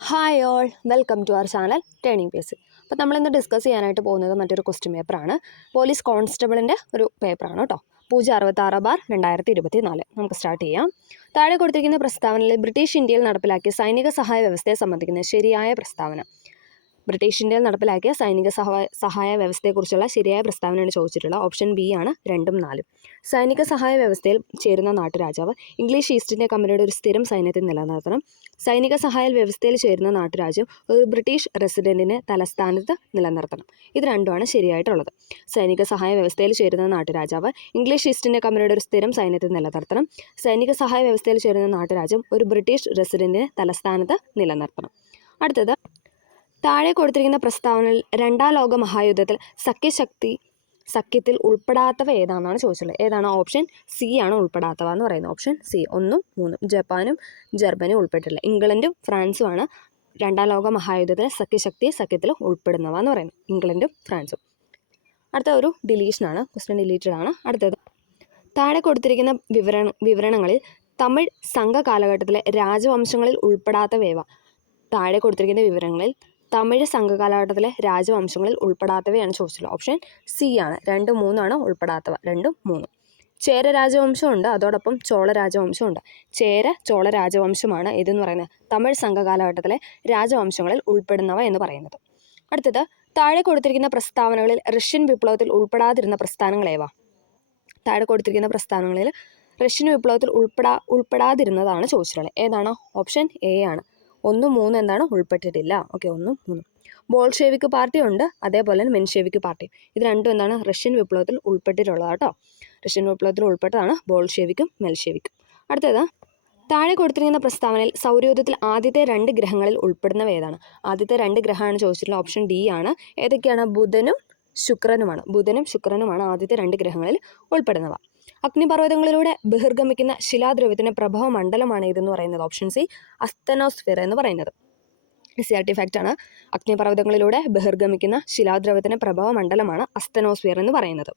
Hi all, welcome to our channel turning pace. അപ്പോൾ നമ്മളിന്ന് discuss ചെയ്യാനായിട്ട് പോകുന്നത് മറ്റൊരു ക്വസ്റ്റ്യൻ പേപ്പറാണ്. പോലീസ് കോൺസ്റ്റബിളിൻ്റെ ഒരു പേപ്പറാണ് കേട്ടോ. 066/2024. നമുക്ക് സ്റ്റാർട്ട് ചെയ്യാം. താഴെ കൊടുത്തിരിക്കുന്ന പ്രസ്താവനയിൽ ബ്രിട്ടീഷ് ഇന്ത്യയിൽ നടപ്പിലാക്കിയ സൈനിക സഹായ വ്യവസ്ഥയെ സംബന്ധിക്കുന്ന ശരിയായ പ്രസ്താവന. ബ്രിട്ടീഷ് ഇന്ത്യയിൽ നടപ്പിലാക്കിയ സൈനിക സഹായ വ്യവസ്ഥയെക്കുറിച്ചുള്ള ശരിയായ പ്രസ്താവനയാണ് ചോദിച്ചിട്ടുള്ളത്. ഓപ്ഷൻ ബി ആണ് 2ഉം 4ഉം. സൈനിക സഹായ വ്യവസ്ഥയിൽ ചേരുന്ന നാട്ടുരാജാവ് ഇംഗ്ലീഷ് ഈസ്റ്റ് ഇന്ത്യ കമ്പനിയുടെ ഒരു സ്ഥിരം സൈന്യത്തിൽ നിലനിർത്തണം. സൈനിക സഹായ വ്യവസ്ഥയിൽ ചേരുന്ന നാട്ടുരാജ്യം ഒരു ബ്രിട്ടീഷ് റെസിഡന്റിനെ തലസ്ഥാനത്ത് നിലനിർത്തണം. ഇത് രണ്ടുമാണ് ശരിയായിട്ടുള്ളത്. സൈനിക സഹായ വ്യവസ്ഥയിൽ ചേരുന്ന നാട്ടുരാജാവ് ഇംഗ്ലീഷ് ഈസ്റ്റ് ഇന്ത്യ കമ്പനിയുടെ ഒരു സ്ഥിരം സൈന്യത്തിൽ നിലനിർത്തണം. സൈനിക സഹായ വ്യവസ്ഥയിൽ ചേരുന്ന നാട്ടുരാജ്യം ഒരു ബ്രിട്ടീഷ് റെസിഡന്റിനെ തലസ്ഥാനത്ത് നിലനിർത്തണം. അടുത്തത്, താഴെ കൊടുത്തിരിക്കുന്ന പ്രസ്താവനയിൽ രണ്ടാം ലോക മഹായുദ്ധത്തിൽ സഖ്യത്തിൽ ഉൾപ്പെടാത്തവ ഏതാണെന്നാണ് ചോദിച്ചിട്ടുള്ളത്. ഏതാണ്? ഓപ്ഷൻ സി ആണ് ഉൾപ്പെടാത്തവ എന്ന് പറയുന്നത്. ഓപ്ഷൻ സി 1ഉം 3ഉം. ജപ്പാനും ജർമ്മനിയും ഉൾപ്പെട്ടിട്ടില്ല. ഇംഗ്ലണ്ടും ഫ്രാൻസുമാണ് രണ്ടാം ലോക മഹായുദ്ധത്തിലെ സഖ്യത്തിൽ ഉൾപ്പെടുന്നവ എന്ന് പറയുന്നത്. ഇംഗ്ലണ്ടും ഫ്രാൻസും. അടുത്ത ഒരു ഡിലീഷനാണ്, ക്വസ്റ്റ്യൻ ഡിലീറ്റഡ് ആണ്. അടുത്തത്, താഴെ കൊടുത്തിരിക്കുന്ന വിവരണങ്ങളിൽ തമിഴ് സംഘ കാലഘട്ടത്തിലെ രാജവംശങ്ങളിൽ ഉൾപ്പെടാത്തവ. താഴെ കൊടുത്തിരിക്കുന്ന വിവരങ്ങളിൽ തമിഴ് സംഘകാലഘട്ടത്തിലെ രാജവംശങ്ങളിൽ ഉൾപ്പെടാത്തവയാണ് ചോദിച്ചിട്ടുള്ളത്. ഓപ്ഷൻ സി ആണ്. 2, 3 ആണ് ഉൾപ്പെടാത്തവ. 2ഉം 3ഉം. ചേര രാജവംശമുണ്ട്, അതോടൊപ്പം ചോള രാജവംശമുണ്ട്. ചോള രാജവംശമാണ് ഇതെന്ന് പറയുന്നത് തമിഴ് സംഘകാലഘട്ടത്തിലെ രാജവംശങ്ങളിൽ ഉൾപ്പെടുന്നവ എന്ന് പറയുന്നത്. അടുത്തത്, താഴെ കൊടുത്തിരിക്കുന്ന പ്രസ്താവനകളിൽ റഷ്യൻ വിപ്ലവത്തിൽ ഉൾപ്പെടാതിരുന്ന പ്രസ്ഥാനങ്ങളേവ. താഴെ കൊടുത്തിരിക്കുന്ന പ്രസ്ഥാനങ്ങളിൽ റഷ്യൻ വിപ്ലവത്തിൽ ഉൾപ്പെടാതിരുന്നതാണ് ചോദിച്ചിട്ടുള്ളത്. ഏതാണ്? ഓപ്ഷൻ എ ആണ്. 1ഉം 3ഉം എന്താണ്? ഉൾപ്പെട്ടിട്ടില്ല. ഓക്കെ, 1ഉം 3ഉം. ബോൾഷെവിക് പാർട്ടി ഉണ്ട്, അതേപോലെ തന്നെ മെൻഷെവിക് പാർട്ടി. ഇത് രണ്ടും എന്താണ്? റഷ്യൻ വിപ്ലവത്തിൽ ഉൾപ്പെട്ടിട്ടുള്ളതാണ് കേട്ടോ. റഷ്യൻ വിപ്ലവത്തിൽ ഉൾപ്പെട്ടതാണ് ബോൾഷെവിക്കും മെൽഷെവിക്കും. അടുത്തത്, താഴെ കൊടുത്തിരിക്കുന്ന പ്രസ്താവനയിൽ സൗരയൂഥത്തിൽ ആദ്യത്തെ 2 ഗ്രഹങ്ങളിൽ ഉൾപ്പെടുന്നവ ഏതാണ്? ആദ്യത്തെ 2 ഗ്രഹമാണ് ചോദിച്ചിട്ടുള്ളത്. ഓപ്ഷൻ ഡി ആണ്. ഏതൊക്കെയാണ്? ബുധനും ശുക്രനുമാണ് ആദ്യത്തെ 2 ഗ്രഹങ്ങളിൽ ഉൾപ്പെടുന്നവ. അഗ്നിപർവ്വതങ്ങളിലൂടെ ബഹിർഗമിക്കുന്ന ശിലാദ്രവ്യത്തിന്റെ പ്രഭവ മണ്ഡലമാണ് ഇതെന്ന് പറയുന്നത്. ഓപ്ഷൻ സി അസ്തനോസ്ഫിയർ എന്ന് പറയുന്നത്. CRT ഫാക്റ്റ് ആണ്. അഗ്നിപർവ്വതങ്ങളിലൂടെ ബഹിർഗമിക്കുന്ന ശിലാദ്രവ്യത്തിന്റെ പ്രഭവ മണ്ഡലമാണ് അസ്തനോസ്ഫിയർ എന്ന് പറയുന്നത്.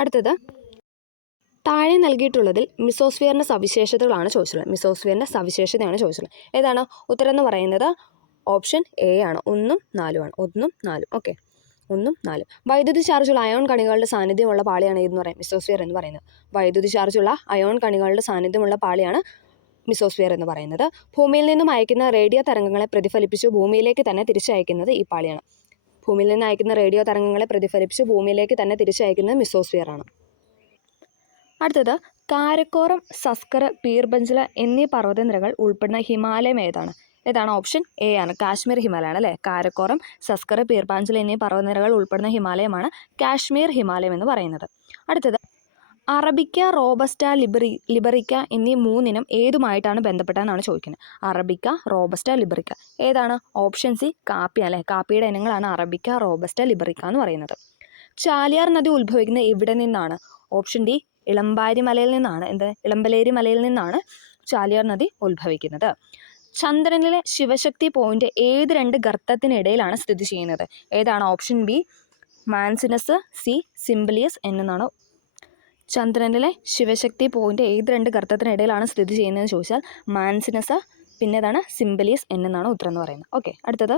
അടുത്തത്, താഴെ നൽകിയിട്ടുള്ളതിൽ മിസോസ്ഫിയറിന്റെ സവിശേഷതകളാണ് ചോദിച്ചിട്ടുള്ളത്. മിസോസ്ഫിയറിന്റെ സവിശേഷതയാണ് ചോദിച്ചിട്ടുള്ളത്. ഏതാണ്? ഉത്തരം എന്ന് പറയുന്നത് ഓപ്ഷൻ എ ആണ്. 1ഉം 4ഉം ആണ്. 1ഉം 4ഉം. ഓക്കെ, 1ഉം 4ഉം. വൈദ്യുതി ചാർജുള്ള അയോൺ കണികളുടെ സാന്നിധ്യമുള്ള പാളിയാണ് ഇതെന്ന് പറയുന്നത് മിസോസ്ഫിയർ എന്ന് പറയുന്നത്. വൈദ്യുതി ചാർജുള്ള അയോൺ കണികളുടെ സാന്നിധ്യമുള്ള പാളിയാണ് മിസോസ്ഫിയർ എന്ന് പറയുന്നത്. ഭൂമിയിൽ നിന്നും അയക്കുന്ന റേഡിയോ തരംഗങ്ങളെ പ്രതിഫലിപ്പിച്ച് ഭൂമിയിലേക്ക് തന്നെ തിരിച്ചയക്കുന്നത് ഈ പാളിയാണ്. ഭൂമിയിൽ നിന്ന് അയക്കുന്ന റേഡിയോ തരംഗങ്ങളെ പ്രതിഫലിപ്പിച്ച് ഭൂമിയിലേക്ക് തന്നെ തിരിച്ചയക്കുന്നത് മിസോസ്ഫിയർ ആണ്. അടുത്തത്, കാരക്കോറം, സസ്കർ, പീർബഞ്ചല എന്നീ പർവ്വതനിരകൾ ഉൾപ്പെടുന്ന ഹിമാലയം ഏതാണ്? ഏതാണ്? ഓപ്ഷൻ എ ആണ്. കാശ്മീർ ഹിമാലയം അല്ലേ. കാരക്കോറം, സസ്കർ, പീർബാഞ്ചൽ എന്നീ പർവ്വതനിരകൾ ഉൾപ്പെടുന്ന ഹിമാലയമാണ് കാശ്മീർ ഹിമാലയം എന്ന് പറയുന്നത്. അടുത്തത്, അറബിക്ക, റോബസ്റ്റ, ലിബറിക്ക എന്നീ 3 ഇനം ഏതുമായിട്ടാണ് ബന്ധപ്പെട്ടതെന്നാണ് ചോദിക്കുന്നത്. അറബിക്ക, റോബസ്റ്റ, ലിബറിക്ക ഏതാണ്? ഓപ്ഷൻ സി കാപ്പി അല്ലേ. കാപ്പിയുടെ ഇനങ്ങളാണ് അറബിക്ക, റോബസ്റ്റ, ലിബറിക്ക എന്ന് പറയുന്നത്. ചാലിയാർ നദി ഉത്ഭവിക്കുന്നത് എവിടെ നിന്നാണ്? ഓപ്ഷൻ ഡി ഇളമ്പലേരി മലയിൽ നിന്നാണ് ചാലിയാർ നദി ഉത്ഭവിക്കുന്നത്. ചന്ദ്രനിലെ ശിവശക്തി പോയിന്റ് ഏത് 2 ഗർത്തത്തിനിടയിലാണ് സ്ഥിതി ചെയ്യുന്നത്? ഏതാണ്? ഓപ്ഷൻ ബി മാൻസിനസ്, സി സിംബലിയസ് എന്നാണ്. ചന്ദ്രനിലെ ശിവശക്തി പോയിന്റ് ഏത് 2 ഗർത്തത്തിനിടയിലാണ് സ്ഥിതി ചെയ്യുന്നതെന്ന് ചോദിച്ചാൽ മാൻസിനസ്, പിന്നെ ഏതാണ്? സിംബലിയസ് എന്നാണ് ഉത്തരം എന്ന് പറയുന്നത്. ഓക്കെ, അടുത്തത്,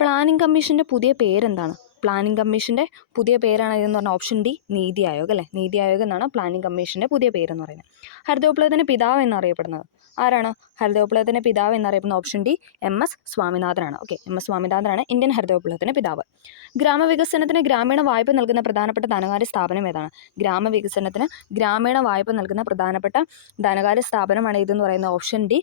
പ്ലാനിംഗ് കമ്മീഷൻ്റെ പുതിയ പേരെന്താണ്? പ്ലാനിംഗ് കമ്മീഷൻ്റെ പുതിയ പേരാണ് ഇതെന്ന് പറഞ്ഞാൽ ഓപ്ഷൻ ഡി നീതി ആയോഗ് അല്ലേ. നീതി ആയോഗ് എന്നാണ് പ്ലാനിംഗ് കമ്മീഷൻ്റെ പുതിയ പേരെന്ന് പറയുന്നത്. ഹരിതവിപ്ലവത്തിൻ്റെ പിതാവ് എന്നറിയപ്പെടുന്നത് ആരാണ്? ഹരിതവിപ്ലവത്തിൻ്റെ പിതാവ് എന്നറിയപ്പെടുന്ന ഓപ്ഷൻ ഡി MS സ്വാമിനാഥനാണ്. ഓക്കെ, MS സ്വാമിനാഥനാണ് ഇന്ത്യൻ ഹരിതവിപ്ലവത്തിൻ്റെ പിതാവ്. ഗ്രാമവികസനത്തിന് ഗ്രാമീണ വായ്പ നൽകുന്ന പ്രധാനപ്പെട്ട ധനകാര്യ സ്ഥാപനം ഏതാണ്? ഗ്രാമവികസനത്തിന് ഗ്രാമീണ വായ്പ നൽകുന്ന പ്രധാനപ്പെട്ട ധനകാര്യ സ്ഥാപനമാണ് ഇതെന്ന് പറയുന്നത്. ഓപ്ഷൻ ഡി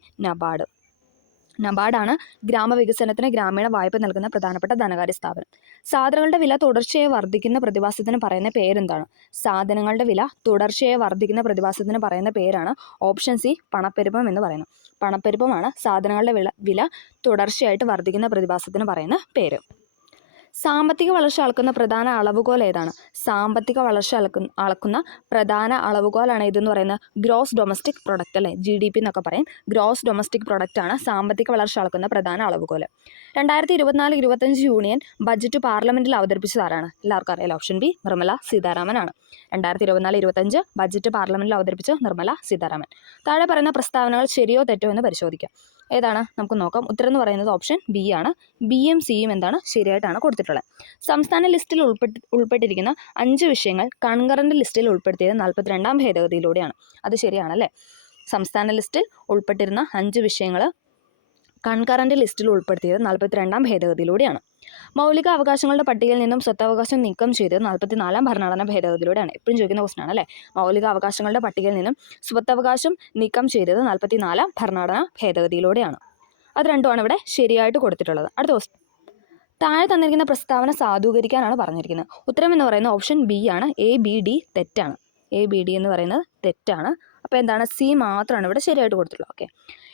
നബാർഡാണ് ഗ്രാമവികസനത്തിന് ഗ്രാമീണ വായ്പ നൽകുന്ന പ്രധാനപ്പെട്ട ധനകാര്യ സ്ഥാപനം. സാധനങ്ങളുടെ വില തുടർച്ചയായി വർദ്ധിക്കുന്ന പ്രതിഭാസത്തിന് പറയുന്ന പേരെന്താണ്? സാധനങ്ങളുടെ വില തുടർച്ചയായി വർദ്ധിക്കുന്ന പ്രതിഭാസത്തിന് പറയുന്ന പേരാണ് ഓപ്ഷൻ സി പണപ്പെരുപ്പം എന്ന് പറയുന്നത്. പണപ്പെരുപ്പമാണ് സാധനങ്ങളുടെ വില തുടർച്ചയായിട്ട് വർദ്ധിക്കുന്ന പ്രതിഭാസത്തിന് പറയുന്ന പേര്. സാമ്പത്തിക വളർച്ച അളക്കുന്ന പ്രധാന അളവുകോൽ ഏതാണ്? സാമ്പത്തിക വളർച്ച അളക്കുന്ന പ്രധാന അളവുകോലാണ് ഇതെന്ന് പറയുന്നത് ഗ്രോസ് ഡൊമസ്റ്റിക് പ്രൊഡക്റ്റ് അല്ലേ. GDP എന്നൊക്കെ പറയും. ഗ്രോസ് ഡൊമസ്റ്റിക് പ്രൊഡക്റ്റ് ആണ് സാമ്പത്തിക വളർച്ച അളക്കുന്ന പ്രധാന അളവുകോൽ. 2024-25 യൂണിയൻ ബജറ്റ് പാർലമെന്റിൽ അവതരിപ്പിച്ചതാരാണ്? എല്ലാവർക്കും അറിയാലോ. ഓപ്ഷൻ ബി നിർമ്മല സീതാരാമൻ ആണ്. 2024-25 ബജറ്റ് പാർലമെന്റിൽ അവതരിപ്പിച്ച നിർമ്മല സീതാരാമൻ. താഴെ പറയുന്ന പ്രസ്താവനകൾ ശരിയോ തെറ്റോ എന്ന് പരിശോധിക്കാം. ഏതാണ് നമുക്ക് നോക്കാം. ഉത്തരം എന്ന് പറയുന്നത് ഓപ്ഷൻ ബി ആണ്. ബിയും സിയും എന്താണ് ശരിയായിട്ടാണ് കൊടുത്തിട്ടുള്ളത്. സംസ്ഥാന ലിസ്റ്റിൽ ഉൾപ്പെട്ടിരിക്കുന്ന 5 വിഷയങ്ങൾ കൺകറന്റ് ലിസ്റ്റിൽ ഉൾപ്പെടുത്തിയത് 42ാം ഭേദഗതിയിലൂടെയാണ്. അത് ശരിയാണല്ലേ. സംസ്ഥാന ലിസ്റ്റിൽ ഉൾപ്പെട്ടിരുന്ന 5 വിഷയങ്ങൾ കൺകറന്റ് ലിസ്റ്റിൽ ഉൾപ്പെടുത്തിയത് 42ാം ഭേദഗതിയിലൂടെയാണ്. മൗലിക അവകാശങ്ങളുടെ പട്ടികയിൽ നിന്നും സ്വത്തവകാശം നീക്കം ചെയ്തത് 44ാം ഭരണഘടനാ ഭേദഗതിയിലൂടെയാണ്. എപ്പോഴും ചോദിക്കുന്ന ക്വസ്റ്റൻ ആണ് അല്ലേ. മൗലിക അവകാശങ്ങളുടെ പട്ടികയിൽ നിന്നും സ്വത്തവകാശം നീക്കം ചെയ്തത് 44ാം ഭരണഘടനാ ഭേദഗതിയിലൂടെയാണ്. അത് രണ്ടുമാണ് ഇവിടെ ശരിയായിട്ട് കൊടുത്തിട്ടുള്ളത്. അടുത്ത ക്വസ്റ്റൻ. താഴെ തന്നിരിക്കുന്ന പ്രസ്താവന സാധൂകരിക്കാനാണ് പറഞ്ഞിരിക്കുന്നത്. ഉത്തരം എന്ന് പറയുന്നത് ഓപ്ഷൻ ബി ആണ്. എ ബി ഡി തെറ്റാണ്. എ ബി ഡി എന്ന് പറയുന്നത് തെറ്റാണ്. അപ്പോൾ എന്താണ് സി മാത്രമാണ് ഇവിടെ ശരിയായിട്ട് കൊടുത്തിട്ടുള്ളത്. ഓക്കെ.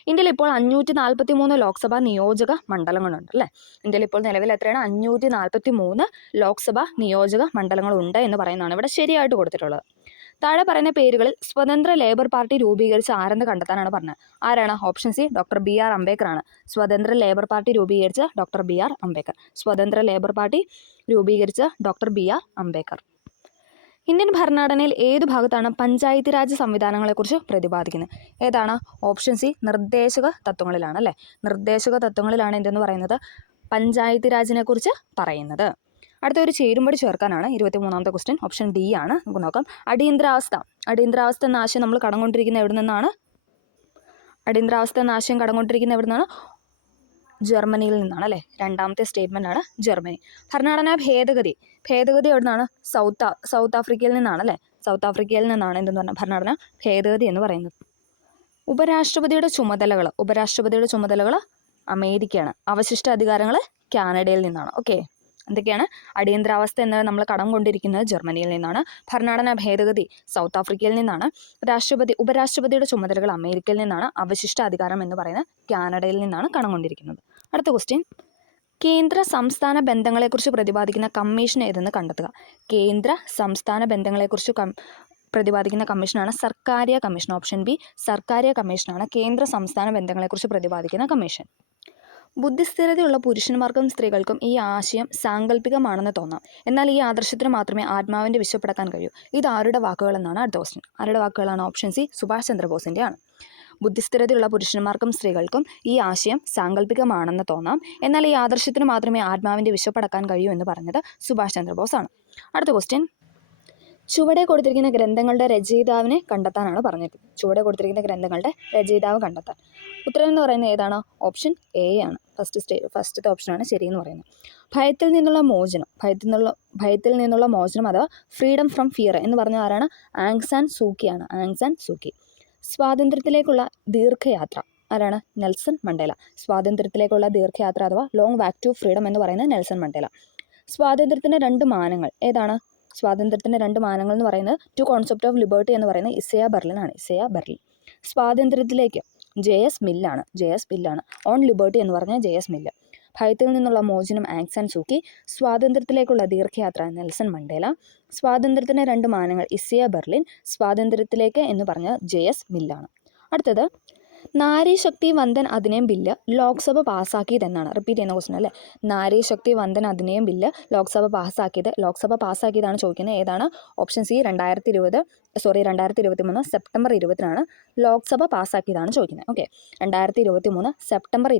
ഇന്ത്യയിൽ ഇപ്പോൾ 543 ലോക്സഭാ നിയോജക മണ്ഡലങ്ങളുണ്ട് അല്ലേ. ഇന്ത്യയിൽ ഇപ്പോൾ നിലവിൽ എത്രയാണ്? 543 ലോക്സഭാ നിയോജക മണ്ഡലങ്ങളുണ്ട് എന്ന് പറയുന്നതാണ് ഇവിടെ ശരിയായിട്ട് കൊടുത്തിട്ടുള്ളത്. താഴെ പറയുന്ന പേരുകളിൽ സ്വതന്ത്ര ലേബർ പാർട്ടി രൂപീകരിച്ച ആരെന്ന് കണ്ടെത്താനാണ് പറഞ്ഞത്. ആരാണ്? Option C doctor B R Ambedkar ആണ്. സ്വതന്ത്ര ലേബർ പാർട്ടി രൂപീകരിച്ച ഡോക്ടർ ബി ആർ അംബേദ്കർ. സ്വതന്ത്ര ലേബർ പാർട്ടി രൂപീകരിച്ച doctor B R Ambedkar. Indian ഭരണഘടനയിൽ ഏതു ഭാഗത്താണ് പഞ്ചായത്ത് രാജ് സംവിധാനങ്ങളെക്കുറിച്ച് പ്രതിപാദിക്കുന്നത്? ഏതാണ്? ഓപ്ഷൻ സി നിർദ്ദേശക തത്വങ്ങളിലാണ് അല്ലേ. നിർദ്ദേശക തത്വങ്ങളിലാണ് എന്തെന്ന് പറയുന്നത്? പഞ്ചായത്ത് രാജിനെ കുറിച്ച് പറയുന്നത്. അടുത്ത ഒരു ചേരുംപടി ചേർക്കാനാണ് 23ാമത്തെ ക്വസ്റ്റ്യൻ. ഓപ്ഷൻ ഡി ആണ്. നമുക്ക് നോക്കാം. അടിയന്തരാവസ്ഥ. അടിയന്തരാവസ്ഥ എന്ന ആശയം നമ്മൾ കടംകൊണ്ടിരിക്കുന്ന എവിടെ നിന്നാണ്? അടിയന്തരാവസ്ഥ എന്ന ആശയം കടംകൊണ്ടിരിക്കുന്ന എവിടെ നിന്നാണ്? ജർമ്മനിയിൽ നിന്നാണ് അല്ലേ. രണ്ടാമത്തെ സ്റ്റേറ്റ്മെന്റ് ആണ് ജർമ്മനി. ഭരണഘടനാ ഭേദഗതി. ഭേദഗതി എവിടെ നിന്നാണ്? സൗത്ത് ആഫ്രിക്കയിൽ നിന്നാണ് അല്ലേ. സൗത്ത് ആഫ്രിക്കയിൽ നിന്നാണ് എന്തെന്ന് പറഞ്ഞാൽ ഭരണഘടനാ ഭേദഗതി എന്ന് പറയുന്നത്. ഉപരാഷ്ട്രപതിയുടെ ചുമതലകൾ അമേരിക്കയാണ്. അവശിഷ്ട അധികാരങ്ങൾ കാനഡയിൽ നിന്നാണ്. ഓക്കെ. എന്തൊക്കെയാണ്? അടിയന്തരാവസ്ഥ എന്നത് നമ്മൾ കടം കൊണ്ടിരിക്കുന്നത് ജർമ്മനിയിൽ നിന്നാണ്. ഭരണഘടനാ ഭേദഗതി സൗത്ത് ആഫ്രിക്കയിൽ നിന്നാണ്. ഉപരാഷ്ട്രപതിയുടെ ചുമതലകൾ അമേരിക്കയിൽ നിന്നാണ്. അവശിഷ്ട അധികാരം എന്ന് പറയുന്നത് കാനഡയിൽ നിന്നാണ് കടം കൊണ്ടിരിക്കുന്നത്. അടുത്ത ക്വസ്റ്റ്യൻ. കേന്ദ്ര സംസ്ഥാന ബന്ധങ്ങളെക്കുറിച്ച് പ്രതിപാദിക്കുന്ന കമ്മീഷൻ ഏതെന്ന് കണ്ടെത്തുക. കേന്ദ്ര സംസ്ഥാന ബന്ധങ്ങളെക്കുറിച്ച് പ്രതിപാദിക്കുന്ന കമ്മീഷനാണ് Sarkaria commission. Option B Sarkaria കമ്മീഷനാണ് കേന്ദ്ര സംസ്ഥാന ബന്ധങ്ങളെക്കുറിച്ച് പ്രതിപാദിക്കുന്ന കമ്മീഷൻ. ബുദ്ധിസ്ഥിരതയുള്ള പുരുഷന്മാർക്കും സ്ത്രീകൾക്കും ഈ ആശയം സാങ്കല്പികമാണെന്ന് തോന്നാം. എന്നാൽ ഈ ആദർശത്തിന് മാത്രമേ ആത്മാവിൻ്റെ വിശ്വപ്പെടാൻ കഴിയൂ. ഇത് ആരുടെ വാക്കുകളെന്നാണ് അടുത്ത ക്വസ്റ്റ്യൻ. ആരുടെ വാക്കുകളാണ്? ഓപ്ഷൻ സി സുഭാഷ് ചന്ദ്രബോസിൻ്റെ ആണ്. ബുദ്ധിസ്ഥിരതയുള്ള പുരുഷന്മാർക്കും സ്ത്രീകൾക്കും ഈ ആശയം സാങ്കല്പികമാണെന്ന് തോന്നാം. എന്നാൽ ഈ ആദർശത്തിന് മാത്രമേ ആത്മാവിൻ്റെ വിശ്വപ്പെടാൻ കഴിയൂ എന്ന് പറഞ്ഞത് സുഭാഷ് ചന്ദ്രബോസ് ആണ്. അടുത്ത ക്വസ്റ്റ്യൻ. ചുവടെ കൊടുത്തിരിക്കുന്ന ഗ്രന്ഥങ്ങളുടെ രചയിതാവിനെ കണ്ടെത്താനാണ് പറഞ്ഞിരിക്കുന്നത്. ചുവടെ കൊടുത്തിരിക്കുന്ന ഗ്രന്ഥങ്ങളുടെ രചയിതാവ് കണ്ടെത്താൻ. ഉത്തരം എന്ന് പറയുന്നത് ഏതാണ്? ഓപ്ഷൻ എ ആണ്. ഫസ്റ്റത്തെ ഓപ്ഷനാണ് ശരിയെന്ന് പറയുന്നത്. ഭയത്തിൽ നിന്നുള്ള മോചനം അഥവാ ഫ്രീഡം ഫ്രം ഫിയർ എന്ന് പറഞ്ഞ ആരാണ്? ആങ് സാൻ സൂക്കിയാണ്. Aung San Suu. സ്വാതന്ത്ര്യത്തിലേക്കുള്ള ദീർഘയാത്ര ആരാണ്? Nelson Mandela. സ്വാതന്ത്ര്യത്തിലേക്കുള്ള ദീർഘയാത്ര അഥവാ ലോങ് വാക്ക് ടു ഫ്രീഡം എന്ന് പറയുന്നത് നെൽസൺ മണ്ടേല. സ്വാതന്ത്ര്യത്തിൻ്റെ 2 മാനങ്ങൾ ഏതാണ്? സ്വാതന്ത്ര്യത്തിൻ്റെ 2 മാനങ്ങൾ എന്ന് പറയുന്നത് ടു കോൺസെപ്റ്റ് ഓഫ് ലിബർട്ടി എന്ന് പറയുന്നത് ഇസയ ബെർലിൻ ആണ്. ഇസയ ബെർലിൻ. സ്വാതന്ത്ര്യത്തിലേക്ക് JS മില്ലാണ്. ഓൺ ലിബർട്ടി എന്ന് പറഞ്ഞാൽ JS മില്ല്. ഭയത്തിൽ നിന്നുള്ള മോചനം ആങ് സാൻ സൂക്കി. സ്വാതന്ത്ര്യത്തിലേക്കുള്ള ദീർഘയാത്ര നെൽസൺ മണ്ടേല. സ്വാതന്ത്ര്യത്തിൻ്റെ 2 മാനങ്ങൾ ഇസയ ബെർലിൻ. സ്വാതന്ത്ര്യത്തിലേക്ക് എന്ന് പറഞ്ഞാൽ JS മില്ലാണ്. അടുത്തത്. നാരി ശക്തി വന്ദൻ അധിനിയം ബില്ല് ലോക്സഭ പാസ്സാക്കിയതെന്നാണ്. റിപ്പീറ്റ് ചെയ്യുന്ന ക്വസ്റ്റൻ അല്ലേ. നാരി ശക്തി വന്ദൻ അധിനിയം ബില്ല് ലോക്സഭ പാസ്സാക്കിയതാണ് ചോദിക്കുന്നത്. ഏതാണ്? ഓപ്ഷൻ സി 2023 സെപ്റ്റംബർ 20-നാണ് ലോക്സഭ പാസ്സാക്കിയതാണ് ചോദിക്കുന്നത്. ഓക്കെ. 2023 സെപ്റ്റംബർ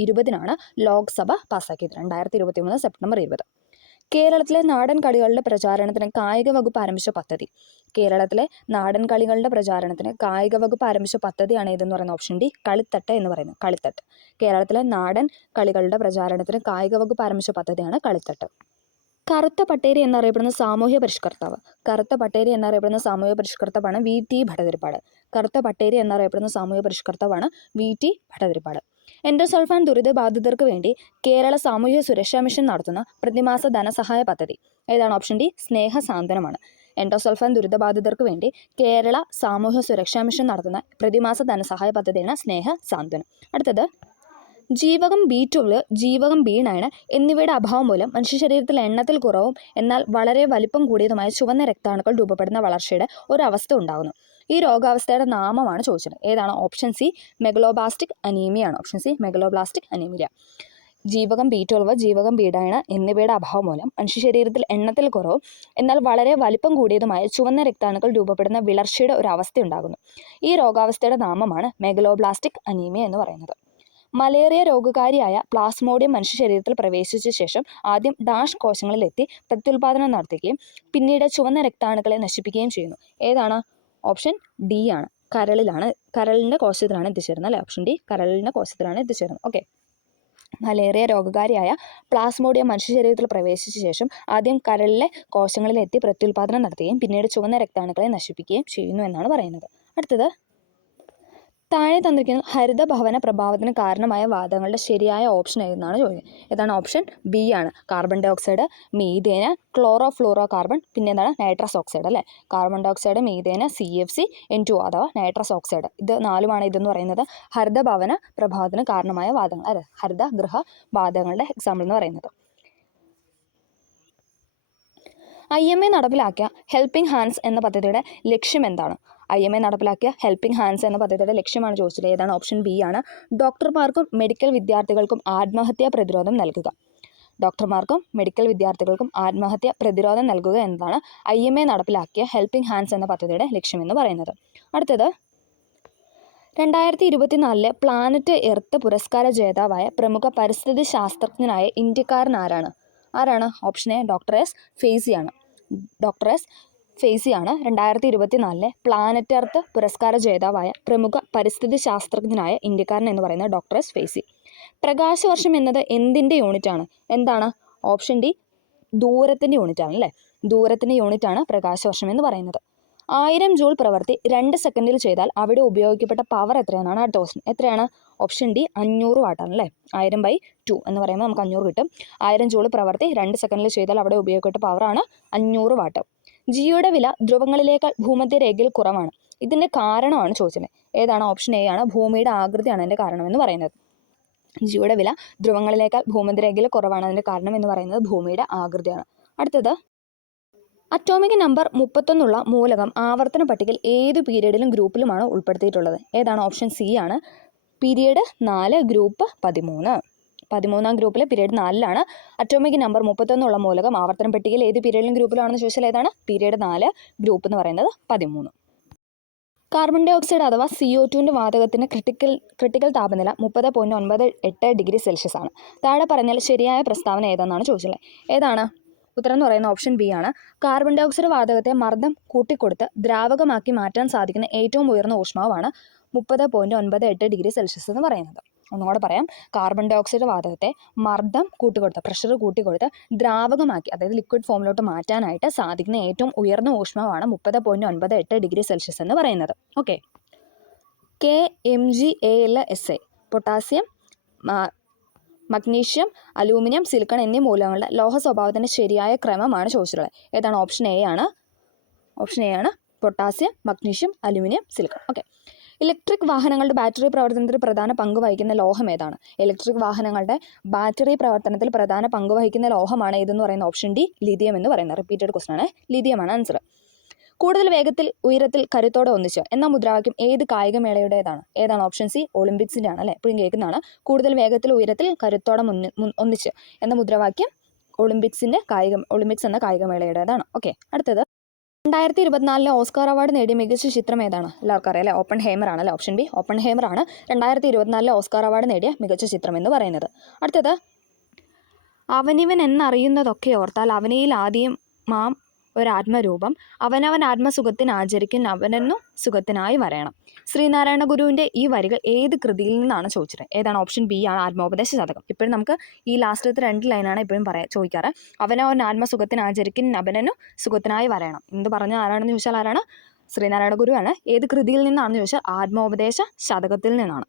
20-നാണ് ലോക്സഭ പാസ്സാക്കിയത്. 2023 സെപ്റ്റംബർ 20. കേരളത്തിലെ നാടൻ കളികളുടെ പ്രചാരണത്തിന് കായിക വകുപ്പ് ആരംഭിച്ച പദ്ധതി. കേരളത്തിലെ നാടൻ കളികളുടെ പ്രചാരണത്തിന് കായിക വകുപ്പ് ആരംഭിച്ച പദ്ധതിയാണ് ഇതെന്ന് പറയുന്നത്. ഓപ്ഷൻ ഡി കളിത്തട്ട് എന്ന് പറയുന്നത്. കളിത്തട്ട്. കേരളത്തിലെ നാടൻ കളികളുടെ പ്രചാരണത്തിന് കായിക വകുപ്പ് ആരംഭിച്ച പദ്ധതിയാണ് കളിത്തട്ട്. കറുത്ത പട്ടേരി എന്നറിയപ്പെടുന്ന സാമൂഹ്യ പരിഷ്കർത്താവ്. VT ഭട്ടതിരിപ്പാട്. എൻഡോസൾഫാൻ ദുരിതബാധിതർക്ക് വേണ്ടി കേരള സാമൂഹ്യ സുരക്ഷാ മിഷൻ നടത്തുന്ന പ്രതിമാസ ധനസഹായ പദ്ധതി ഏതാണ്? ഓപ്ഷൻ ഡി സ്നേഹ സാന്ത്വനമാണ്. എൻഡോസൾഫാൻ ദുരിതബാധിതർക്ക് വേണ്ടി കേരള സാമൂഹ്യ സുരക്ഷാ മിഷൻ നടത്തുന്ന പ്രതിമാസ ധനസഹായ പദ്ധതിയാണ് സ്നേഹ സാന്ത്വനം. അടുത്തത്. ജീവകം B12, ജീവകം B9 എന്നിവയുടെ അഭാവം മൂലം മനുഷ്യ ശരീരത്തിൽ എണ്ണത്തിൽ കുറവും എന്നാൽ വളരെ വലിപ്പം കൂടിയതുമായ ചുവന്ന രക്താണുക്കൾ രൂപപ്പെടുന്ന വളർച്ചയുടെ ഒരവസ്ഥ ഉണ്ടാകുന്നു. ഈ രോഗാവസ്ഥയുടെ നാമമാണ് ചോദിച്ചത്. ഏതാണ്? ഓപ്ഷൻ സി മെഗലോബ്ലാസ്റ്റിക് അനീമിയാണ്. Option C megaloblastic anaemia. ജീവകം B12, ജീവകം B9 എന്നിവയുടെ അഭാവം മൂലം മനുഷ്യ ശരീരത്തിൽ എണ്ണത്തിൽ കുറവും എന്നാൽ വളരെ വലിപ്പം കൂടിയതുമായ ചുവന്ന രക്താണുക്കൾ രൂപപ്പെടുന്ന വിളർച്ചയുടെ ഒരു അവസ്ഥ ഉണ്ടാകുന്നു. ഈ രോഗാവസ്ഥയുടെ നാമമാണ് മെഗലോബ്ലാസ്റ്റിക് അനീമിയ എന്ന് പറയുന്നത്. മലേറിയ രോഗകാരിയായ പ്ലാസ്മോഡിയം മനുഷ്യ ശരീരത്തിൽ പ്രവേശിച്ച ശേഷം ആദ്യം ഡാഷ് കോശങ്ങളിലെത്തി പ്രത്യുൽപാദനം നടത്തുകയും പിന്നീട് ചുവന്ന രക്താണുക്കളെ നശിപ്പിക്കുകയും ചെയ്യുന്നു. ഏതാണ്? ഓപ്ഷൻ ഡി ആണ്. കരളിൻ്റെ കോശത്തിലാണ് എത്തിച്ചേരുന്നത് അല്ലേ? ഓപ്ഷൻ ഡി കരളിൻ്റെ കോശത്തിലാണ് എത്തിച്ചേരുന്നത്. ഓക്കെ. മലേറിയ രോഗകാരിയായ പ്ലാസ്മോഡിയം മനുഷ്യ ശരീരത്തിൽ പ്രവേശിച്ച ശേഷം ആദ്യം കരളിലെ കോശങ്ങളിലെത്തി പ്രത്യുൽപാദനം നടത്തുകയും പിന്നീട് ചുവന്ന രക്താണുക്കളെ നശിപ്പിക്കുകയും ചെയ്യുന്നു എന്നാണ് പറയുന്നത്. അടുത്തത്, താഴെ തന്നിരിക്കുന്ന ഹരിതഭവന പ്രഭാവത്തിന് കാരണമായ വാതകങ്ങളുടെ ശരിയായ ഓപ്ഷൻ ഏതെന്നാണ് ചോദിക്കുന്നത്. ഏതാണ്? ഓപ്ഷൻ ബി ആണ്. Carbon dioxide, methane, chlorofluorocarbon, പിന്നെ എന്താണ്? നൈട്രസ് ഓക്സൈഡ് അല്ലേ? Carbon dioxide, methane, CFC, N2 അഥവാ നൈട്രസ് ഓക്സൈഡ്. ഇത് നാലുമാണ് ഇതെന്ന് പറയുന്നത് ഹരിതഭവന പ്രഭാവത്തിന് കാരണമായ വാതകങ്ങൾ, അതെ, ഹരിതഗൃഹ വാതകങ്ങളുടെ എക്സാമ്പിൾ എന്ന് പറയുന്നത്. IMA നടപ്പിലാക്കിയ ഹെൽപ്പിംഗ് ഹാൻഡ്സ് എന്ന പദ്ധതിയുടെ ലക്ഷ്യം എന്താണ്? IMA നടപ്പിലാക്കിയ ഹെൽപ്പിംഗ് ഹാൻഡ്സ് എന്ന പദ്ധതിയുടെ ലക്ഷ്യമാണ് ചോദിച്ചത്. ഏതാണ്? ഓപ്ഷൻ ബി ആണ്. ഡോക്ടർമാർക്കും മെഡിക്കൽ വിദ്യാർത്ഥികൾക്കും ആത്മഹത്യാ പ്രതിരോധം നൽകുക. ഡോക്ടർമാർക്കും മെഡിക്കൽ വിദ്യാർത്ഥികൾക്കും ആത്മഹത്യാ പ്രതിരോധം നൽകുക എന്നതാണ് IMA നടപ്പിലാക്കിയ ഹെൽപ്പിംഗ് ഹാൻഡ്സ് എന്ന പദ്ധതിയുടെ ലക്ഷ്യമെന്ന് പറയുന്നത്. അടുത്തത്, 2024 പ്ലാനറ്റ് എർത്ത് പുരസ്കാര ജേതാവായ പ്രമുഖ പരിസ്ഥിതി ശാസ്ത്രജ്ഞനായ ഇന്ത്യക്കാരൻ ആരാണ്? ഓപ്ഷൻ എ ഡോക്ടർ എസ് ഫേസി ആണ്. ഡോക്ടർ എസ് ഫേസി ആണ് 2024 പ്ലാനറ്റ് എർത്ത് പുരസ്കാര ജേതാവായ പ്രമുഖ പരിസ്ഥിതി ശാസ്ത്രജ്ഞനായ ഇന്ത്യക്കാരൻ എന്ന് പറയുന്നത് ഡോക്ടർ എസ് ഫേസി. പ്രകാശവർഷം എന്നത് എന്തിൻ്റെ യൂണിറ്റാണ്? എന്താണ്? ഓപ്ഷൻ ഡി ദൂരത്തിൻ്റെ യൂണിറ്റാണ് അല്ലേ? ദൂരത്തിൻ്റെ യൂണിറ്റാണ് പ്രകാശവർഷം എന്ന് പറയുന്നത്. 1000 ജൂൾ പ്രവൃത്തി 2 സെക്കൻഡിൽ ചെയ്താൽ അവിടെ ഉപയോഗിക്കപ്പെട്ട പവർ എത്രയാണെന്നാണ് അടുത്ത ക്വസ്റ്റ്യൻ. എത്രയാണ്? ഓപ്ഷൻ ഡി 500 വാട്ടാണ് അല്ലേ? 1000/2 എന്ന് പറയുമ്പോൾ നമുക്ക് 500 കിട്ടും. 1000 ജൂൾ പ്രവൃത്തി 2 സെക്കൻഡിൽ ചെയ്താൽ അവിടെ ഉപയോഗിക്കപ്പെട്ട പവറാണ് 500 വാട്ട്. ജിയുടെ വില ധ്രുവങ്ങളിലേക്കാൾ ഭൂമധ്യരേഖയിൽ കുറവാണ്. ഇതിൻ്റെ കാരണമാണ് ചോദിച്ചത്. ഏതാണ്? ഓപ്ഷൻ എ ആണ്. ഭൂമിയുടെ ആകൃതിയാണ് അതിൻ്റെ കാരണമെന്ന് പറയുന്നത്. ജിയുടെ വില ധ്രുവങ്ങളിലേക്കാൾ ഭൂമധ്യരേഖയിൽ കുറവാണ്. അതിൻ്റെ കാരണം എന്ന് പറയുന്നത് ഭൂമിയുടെ ആകൃതിയാണ്. അടുത്തത്, അറ്റോമിക് നമ്പർ 31 മൂലകം ആവർത്തന പട്ടികയിൽ ഏത് പീരീഡിലും ഗ്രൂപ്പിലുമാണ് ഉൾപ്പെടുത്തിയിട്ടുള്ളത്? ഏതാണ്? ഓപ്ഷൻ സി ആണ്. Period 4 group 13. 13ാം ഗ്രൂപ്പിലെ പീരീഡ് 4ലാണ്. അറ്റോമിക് നമ്പർ 31 മൂലകം ആവർത്തന പട്ടികയിൽ ഏത് പീരീഡിലും ഗ്രൂപ്പിലാണെന്ന് ചോദിച്ചാൽ ഏതാണ്? പീരീഡ് 4 ഗ്രൂപ്പ് എന്ന് പറയുന്നത് 13. കാർബൺ ഡൈ ഓക്സൈഡ് അഥവാ CO2 വാതകത്തിൻ്റെ ക്രിട്ടിക്കൽ താപനില 30.98 ഡിഗ്രി സെൽഷ്യസ് ആണ്. താഴെ പറഞ്ഞാൽ ശരിയായ പ്രസ്താവന ഏതെന്നാണ് ചോദിച്ചത്. ഏതാണ്? ഉത്തരം എന്ന് പറയുന്ന ഓപ്ഷൻ ബി ആണ്. കാർബൺ ഡൈ ഓക്സൈഡ് വാതകത്തെ മർദ്ദം കൂട്ടിക്കൊടുത്ത് ദ്രാവകമാക്കി മാറ്റാൻ സാധിക്കുന്ന ഏറ്റവും ഉയർന്ന ഊഷ്മാവാണ് 30.98 ഡിഗ്രി സെൽഷ്യസ് എന്ന് പറയുന്നത്. ഒന്നുകൂടെ പറയാം. കാർബൺ ഡൈ ഓക്സൈഡ് വാതകത്തെ മർദ്ദം കൂട്ടിക്കൊടുത്ത്, പ്രഷർ കൂട്ടിക്കൊടുത്ത് ദ്രാവകമാക്കി, അതായത് ലിക്വിഡ് ഫോമിലോട്ട് മാറ്റാനായിട്ട് സാധിക്കുന്ന ഏറ്റവും ഉയർന്ന ഊഷ്മാവാണ് 30.98 ഡിഗ്രി സെൽഷ്യസ് എന്ന് പറയുന്നത്. Okay. KMgAlSa potassium, magnesium, aluminium, silicon എന്നീ മൂലകങ്ങളുടെ ലോഹ സ്വഭാവത്തിൻ്റെ ശരിയായ ക്രമമാണ് ചോദിച്ചിട്ടുള്ളത്. ഏതാണ്? ഓപ്ഷൻ എ ആണ്. Potassium, magnesium, aluminium, silicon. Okay. Electric വാഹനങ്ങളുടെ ബാറ്ററി പ്രവർത്തനത്തിൽ പ്രധാന പങ്ക് വഹിക്കുന്ന ലോഹം ഏതാണ്? ഇലക്ട്രിക് വാഹനങ്ങളുടെ ബാറ്ററി പ്രവർത്തനത്തിൽ പ്രധാന പങ്ക് വഹിക്കുന്ന ലോഹമാണ് ഇതെന്ന് പറയുന്ന ഓപ്ഷൻ ഡി ലിഥിയം എന്ന് പറയുന്നത്. റിപ്പീറ്റഡ് ക്വസ്റ്റൻ ആണ്. ലിഥിയമാണ് ആൻസർ. കൂടുതൽ വേഗത്തിൽ ഉയരത്തിൽ കരുത്തോടെ ഒന്നിച്ച് എന്ന മുദ്രാവാക്യം ഏത് കായികമേളയുടേതാണ്? ഏതാണ്? ഓപ്ഷൻ സി ഒളിമ്പിക്സിൻ്റെ ആണ് അല്ലേ? എപ്പോഴും കേൾക്കുന്നതാണ്. കൂടുതൽ വേഗത്തിൽ ഉയരത്തിൽ കരുത്തോടെ ഒന്നിച്ച് എന്ന മുദ്രാവാക്യം ഒളിമ്പിക്സ് എന്ന കായികമേളയുടേതാണ്. ഓക്കെ. അടുത്തത്, 2024 ഓസ്കാർ അവാർഡ് നേടിയ മികച്ച ചിത്രം ഏതാണ്? എല്ലാവർക്കും അറിയാം അല്ലേ? ഓപ്പൺഹൈമർ ആണ് അല്ലേ? ഓപ്ഷൻ ബി ഓപ്പൺഹൈമർ ആണ് 2024 ഓസ്കാർ അവാർഡ് നേടിയ മികച്ച ചിത്രം എന്ന് പറയുന്നത്. അടുത്തത്, അവനിവൻ എന്നറിയുന്നതൊക്കെ ഓർത്താൽ അവനിയിൽ ആദ്യം മാം ഒരാത്മരൂപം അവനവൻ ആത്മസുഖത്തിന് ആചരിക്കുന്ന അവനെന്നു സുഖത്തിനായി വരയണം. ശ്രീനാരായണ ഗുരുവിൻ്റെ ഈ വരികൾ ഏത് കൃതിയിൽ നിന്നാണ് ചോദിച്ചത്? ഏതാണ്? ഓപ്ഷൻ ബി ആണ്. ആത്മോപദേശ ശതകം. ഇപ്പോഴും നമുക്ക് ഈ ലാസ്റ്റിലത്തെ 2 ലൈനാണ് എപ്പോഴും ചോദിക്കാറ്. അവനവൻ ആത്മസുഖത്തിന് ആചരിക്കുന്ന അവനെന്നു സുഖത്തിനായി വരയണം. എന്ത് പറഞ്ഞ ആരാണെന്ന് ചോദിച്ചാൽ ആരാണ്? ശ്രീനാരായണ ഗുരുവാണ്. ഏത് കൃതിയിൽ നിന്നാണെന്ന് ചോദിച്ചാൽ ആത്മോപദേശ ശതകത്തിൽ നിന്നാണ്.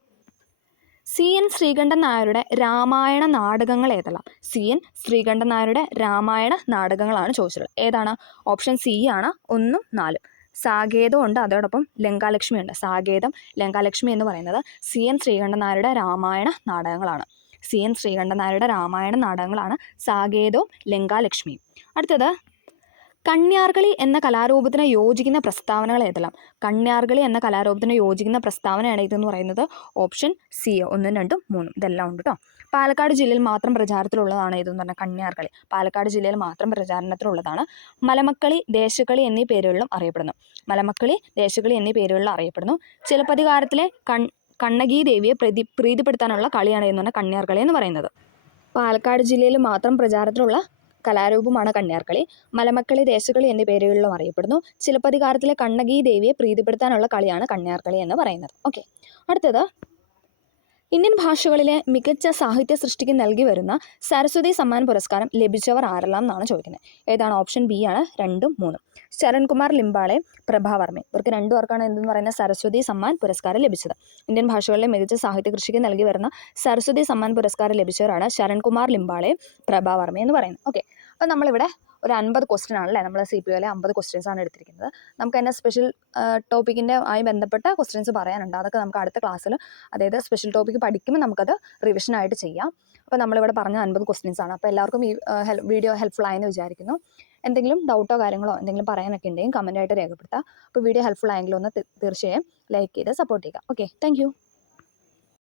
CN ശ്രീകണ്ഠൻ നായരുടെ രാമായണ നാടകങ്ങൾ ഏതെല്ലാം? CN ശ്രീകണ്ഠൻ നായരുടെ രാമായണ നാടകങ്ങളാണ് ചോദിച്ചിട്ടുള്ളത്. ഏതാണ്? ഓപ്ഷൻ സി ആണ് 1, 4. സാകേതം ഉണ്ട്, അതോടൊപ്പം ലങ്കാലക്ഷ്മി ഉണ്ട്. സാകേതം, ലങ്കാലക്ഷ്മി എന്ന് പറയുന്നത് CN ശ്രീകണ്ഠൻ നായരുടെ രാമായണ നാടകങ്ങളാണ്. CN ശ്രീകണ്ഠൻ നായരുടെ രാമായണ നാടകങ്ങളാണ് സാകേതവും ലങ്കാലക്ഷ്മിയും. അടുത്തത്, കണ്യാർകളി എന്ന കലാരൂപത്തിന് യോജിക്കുന്ന പ്രസ്താവനകൾ ഏതെല്ലാം? കണ്യാർകളി എന്ന കലാരൂപത്തിന് യോജിക്കുന്ന പ്രസ്താവനയാണ് ഇതെന്ന് പറയുന്നത് ഓപ്ഷൻ സി 1, 2, 3 ഇതെല്ലാം ഉണ്ട് കേട്ടോ. പാലക്കാട് ജില്ലയിൽ മാത്രം പ്രചാരത്തിലുള്ളതാണ് ഇതെന്ന് പറഞ്ഞാൽ കണ്യാർകളി. പാലക്കാട് ജില്ലയിൽ മാത്രം പ്രചാരണത്തിലുള്ളതാണ്. മലമക്കളി, ദേശക്കളി എന്നീ പേരുകളിലും അറിയപ്പെടുന്നു. ചിലപ്പതികാരത്തിലെ കണ്ണകി ദേവിയെ പ്രീതിപ്പെടുത്താനുള്ള കളിയാണ് എന്ന് പറഞ്ഞാൽ കണ്യാർകളി എന്ന് പറയുന്നത്. പാലക്കാട് ജില്ലയിൽ മാത്രം പ്രചാരത്തിലുള്ള കലാരൂപമാണ് കണ്യാർകളി. മലമക്കളി, ദേശകളി എന്നീ പേരുകളിലും അറിയപ്പെടുന്നു. ചിലപ്പതികാരത്തിലെ കണ്ണകി ദേവിയെ പ്രീതിപ്പെടുത്താനുള്ള കളിയാണ് കണ്യാർകളി എന്ന് പറയുന്നത്. ഓക്കെ, അടുത്തത് ഇന്ത്യൻ ഭാഷകളിലെ മികച്ച സാഹിത്യ സൃഷ്ടിക്ക് നൽകി വരുന്ന സരസ്വതി സമ്മാൻ പുരസ്കാരം ലഭിച്ചവർ ആരെല്ലാം എന്നാണ് ചോദിക്കുന്നത്. ഏതാണ്? ഓപ്ഷൻ ബി ആണ് 2, 3. ശരൺകുമാർ ലിംബാളെ, പ്രഭാവർമ്മ. ഇവർക്ക് രണ്ടുപേർക്കാണ് എന്തെന്ന് പറയുന്ന സരസ്വതി സമ്മാൻ പുരസ്കാരം ലഭിച്ചത്. ഇന്ത്യൻ ഭാഷകളിലെ മികച്ച സാഹിത്യ കൃഷിക്ക് നൽകി വരുന്ന സരസ്വതി സമ്മാൻ പുരസ്കാരം ലഭിച്ചവരാണ് ശരൺകുമാർ ലിംബാളെ, പ്രഭാവർമ്മ എന്ന് പറയുന്നത്. ഓക്കെ, അപ്പോൾ നമ്മളിവിടെ ഒരു 50 ക്വസ്റ്റ്യൻ ആണല്ലേ, നമ്മൾ CPOയിലെ 50 ക്വസ്റ്റ്യൻസ് ആണ് എടുത്തിരിക്കുന്നത്. നമുക്ക് തന്നെ സ്പെഷ്യൽ ടോപ്പിക്കിൻ്റെ ആയി ബന്ധപ്പെട്ട ക്വസ്റ്റ്യൻസ് പറയാനുണ്ട്. അതൊക്കെ നമുക്ക് അടുത്ത ക്ലാസ്സിൽ, അതായത് സ്പെഷ്യൽ ടോപ്പിക്ക് പഠിക്കുമ്പോൾ നമുക്കത് റിവിഷനായിട്ട് ചെയ്യാം. അപ്പോൾ നമ്മളിവിടെ പറഞ്ഞ 50 ക്വസ്റ്റ്യൻസ് ആണ്. അപ്പോൾ എല്ലാവർക്കും ഈ വീഡിയോ ഹെൽപ്ഫുൾ ആയെന്ന് വിചാരിക്കുന്നു. എന്തെങ്കിലും ഡൗട്ടോ കാര്യങ്ങളോ എന്തെങ്കിലും പറയാനൊക്കെ ഉണ്ടെങ്കിൽ കമൻറ്റായിട്ട് രേഖപ്പെടുത്താം. അപ്പോൾ വീഡിയോ ഹെൽപ്ഫുൾ ആയെങ്കിലും ഒന്ന് തീർച്ചയായും ലൈക്ക് ചെയ്ത് സപ്പോർട്ട് ചെയ്യുക. Okay, thank